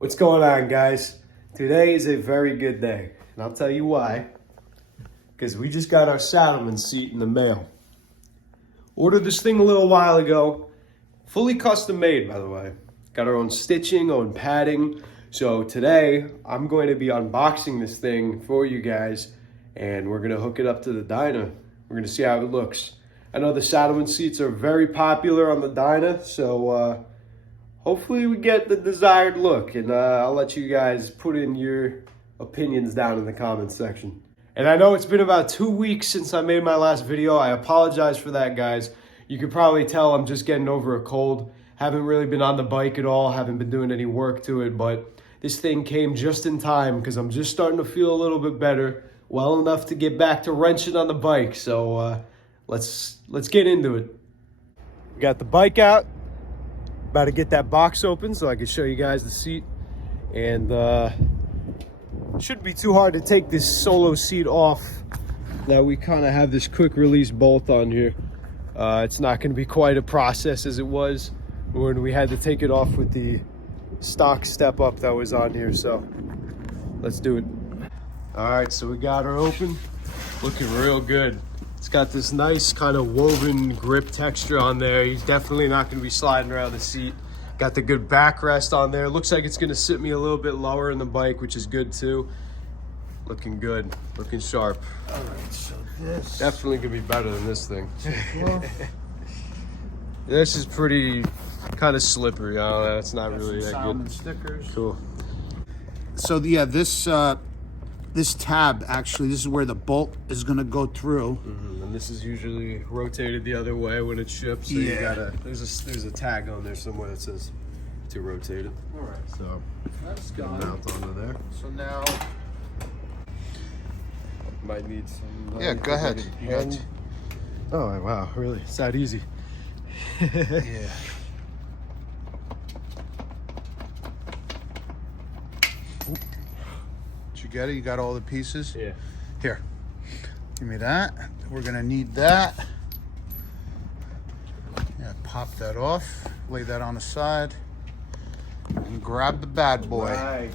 What's going on, guys? Today is a very good day, and I'll tell you why. Because we just got our Saddlemen seat in the mail. Ordered this thing a little while ago. Fully custom made, by the way. Got our own stitching, own padding. So today, I'm going to be unboxing this thing for you guys, and we're going to hook it up to the Dyna. We're going to see how it looks. I know the Saddlemen seats are very popular on the Dyna, so hopefully we get the desired look, and I'll let you guys put in your opinions down in the comments section. And I know it's been about 2 weeks since I made my last video. I apologize for that, guys. You could probably tell I'm just getting over a cold. Haven't really been on the bike at all. Haven't been doing any work to it, but this thing came just in time because I'm just starting to feel a little bit better. Well enough to get back to wrenching on the bike. So let's get into it. We got the bike out. About to get that box open so I can show you guys the seat. And shouldn't be too hard to take this solo seat off. Now we kind of have this quick release bolt on here. It's not going to be quite a process as it was when we had to take it off with the stock step up that was on here. So let's do it. All right, so we got her open. Looking real good. It's got this nice kind of woven grip texture on there. He's definitely not going to be sliding around the seat. Got the good backrest on there. Looks like it's going to sit me a little bit lower in the bike, which is good too. Looking good, looking sharp. All right, so this Definitely going to be better than this thing. This is pretty kind of slippery. I don't know, it's not really that good. Stickers. Cool. So yeah, this tab actually, this is where the bolt is going to go through. And this is usually rotated the other way when it ships. So you gotta, there's a tag on there somewhere that says to rotate it. All right, So that's gonna mount onto there. So now, Might need some. yeah, go ahead. Hand. Oh wow, really? It's that easy. Yeah. Did you get it? You got all the pieces? Yeah. Here, give me that. We're gonna need that. Yeah, pop that off. Lay that on the side. And grab the bad boy. Right.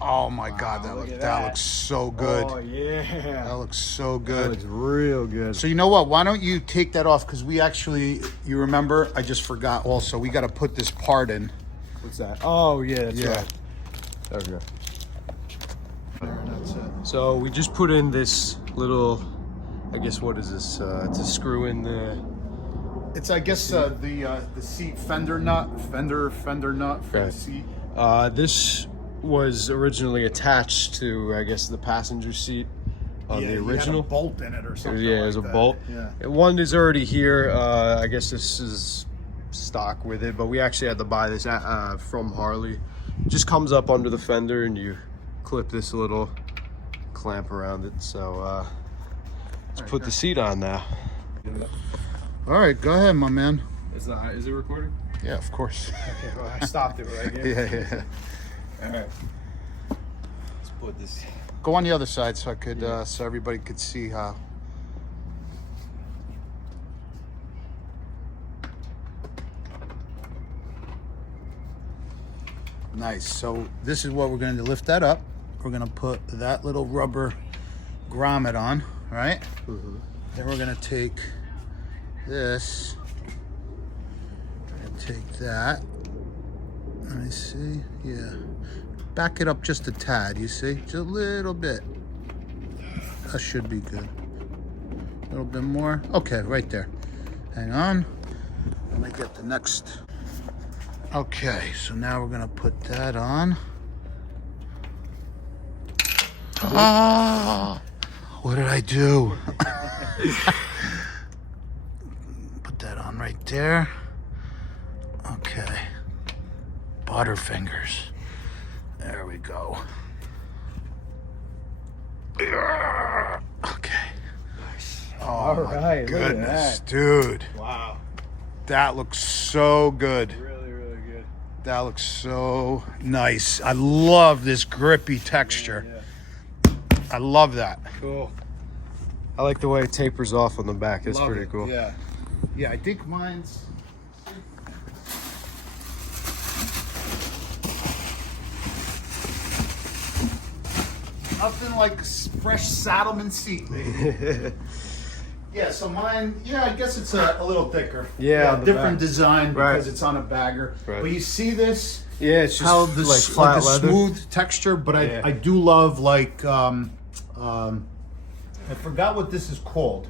Oh my God, that looks so good. Oh yeah. That looks so That good. looks real good. So you know what? Why don't you take that off? Because we actually, you remember, I just forgot also, we got to put this part in. What's that? Oh yeah, that's Yeah. right. There we go. There, that's it. So we just put in this little, I guess what is this? To screw in the. It's, I guess, the seat fender nut for Okay. the seat. This was originally attached to, I guess, the passenger seat on the original. You had a bolt in it or something. Yeah, like there's a that. bolt. Yeah. And one is already here. I guess this is stock with it, but we actually had to buy this from Harley. Just comes up under the fender and you clip this little clamp around it. So let's put the seat on now. All right, go ahead, my man. Is it recording? Yeah, of course. Okay, well, I stopped it right Yeah, yeah. All right. Let's put this. Go on the other side so I could, so everybody could see how. Nice. So this is what we're going to lift that up. We're going to put that little rubber grommet on, right? Then we're going to take this and take that. Let me see. Yeah. Back it up just a tad, you see? Just a little bit. That should be good. A little bit more. Okay, right there. Hang on. Let me get the next. Okay, so now we're gonna put that on. Ah! What did I do? Put that on right there. Okay. Butterfingers. There we go. Okay. Nice. Oh, All my right, look at goodness, that. dude. Wow. That looks so good. Really, really good. That looks so nice. I love this grippy texture. Yeah. I love that. Cool. I like the way it tapers off on the back. That's Love pretty it. cool. Yeah. Yeah, I think mine's... Nothing like fresh Saddlemen seat, baby. Yeah, so mine, yeah, I guess it's a little thicker. Yeah, on the different back. design Right. because it's on a bagger. Right. But you see this? Yeah, it's just How the like flat leather. smooth texture, but Yeah. I do love like I forgot what this is called.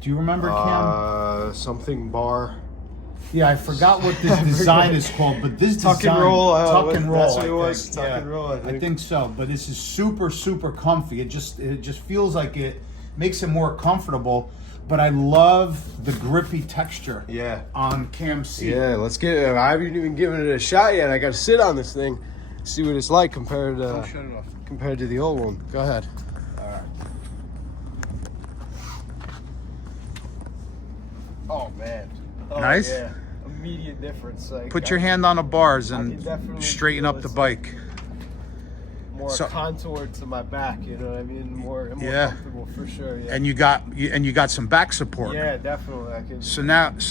Do you remember, Cam? Something bar. Yeah, I forgot what this design is called, but this Tuck and design, roll, tuck and roll. that's what I it was, think. tuck Yeah, and roll, I think. I think so. But this is super, super comfy. It just feels like it makes it more comfortable. But I love the grippy texture. Yeah. On Cam's seat. Yeah, let's get it. I haven't even given it a shot yet. I got to sit on this thing, see what it's like compared Don't shut it off. compared to the old one. Go ahead. All right. Oh man. Oh, Nice? Yeah. Immediate difference. Like, Put your hand on the bars I and can definitely straighten feel up the it's bike. more So- contoured to my back. You know what I mean? More Yeah. comfortable for sure. Yeah. And you got some back support. Yeah, definitely. I can. So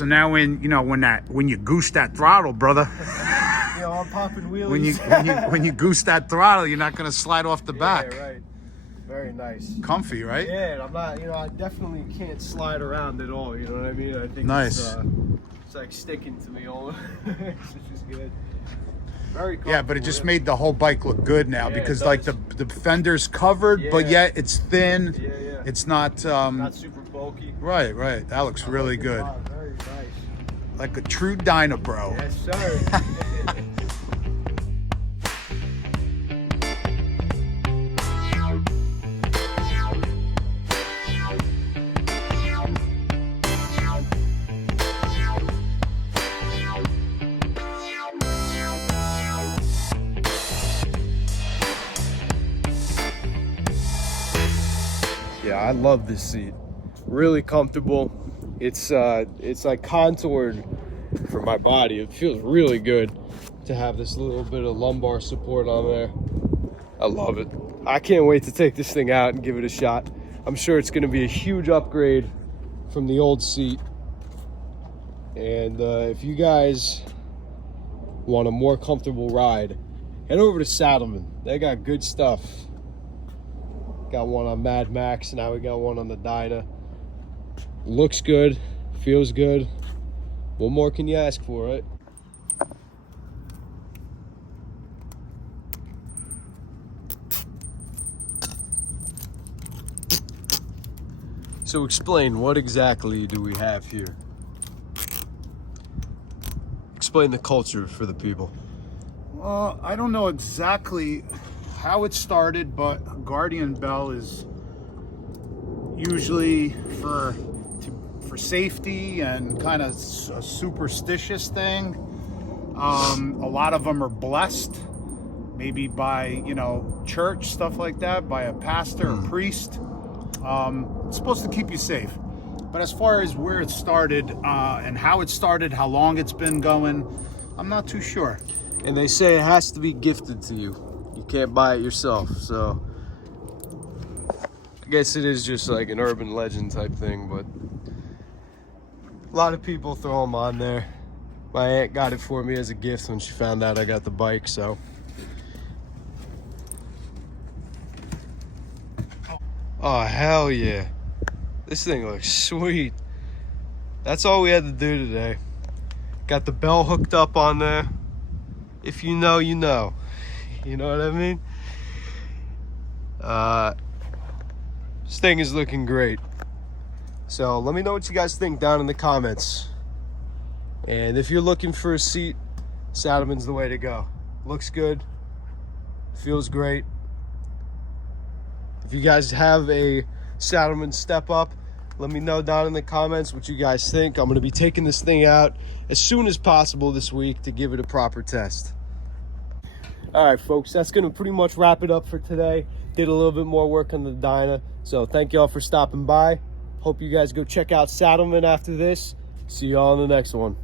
now when you goose that throttle, brother, You know, I'm popping wheelies. when you goose that throttle, you're not gonna slide off the back. Yeah, right. Very nice. Comfy, right? Yeah, and I'm not. You know, I definitely can't slide around at all. You know what I mean? I think Nice. It's like sticking to me all, which is good. Very Yeah, but it comfortable, just yeah. made the whole bike look good now Yeah, it because like does. the fender's covered, but Yeah. yet it's thin. Yeah, yeah. It's not. Not super bulky. Right. That looks really I like it a good, lot. Very nice. like a true Dynabro. Yes, sir. Yeah, I love this seat. Really comfortable. It's like contoured for my body. It feels really good to have this little bit of lumbar support on there. I love it. I can't wait to take this thing out and give it a shot. I'm sure it's going to be a huge upgrade from the old seat. And if you guys want a more comfortable ride, head over to Saddlemen. They got good stuff. Got one on Mad Max, now we got one on the Dyna. Looks good, feels good. What more can you ask for, right? So explain, what exactly do we have here? Explain the culture for the people. I don't know exactly how it started, but Guardian Bell is usually for safety and kind of a superstitious thing. A lot of them are blessed, maybe by church, stuff like that, by a pastor or priest. It's supposed to keep you safe. But as far as where it started and how it started, how long it's been going, I'm not too sure. And they say it has to be gifted to you. You can't buy it yourself, so I guess it is just like an urban legend type thing, but a lot of people throw them on there. My aunt got it for me as a gift when she found out I got the bike, so. Oh, hell yeah. This thing looks sweet. That's all we had to do today. Got the bell hooked up on there. If you know, you know. You know what I mean? This thing is looking great. So let me know what you guys think down in the comments. And if you're looking for a seat, Saddlemen's the way to go. Looks good. Feels great. If you guys have a Saddlemen step up, let me know down in the comments what you guys think. I'm going to be taking this thing out as soon as possible this week to give it a proper test. All right, folks, that's going to pretty much wrap it up for today. Did a little bit more work on the Dyna. So thank y'all for stopping by. Hope you guys go check out Saddlemen after this. See y'all in the next one.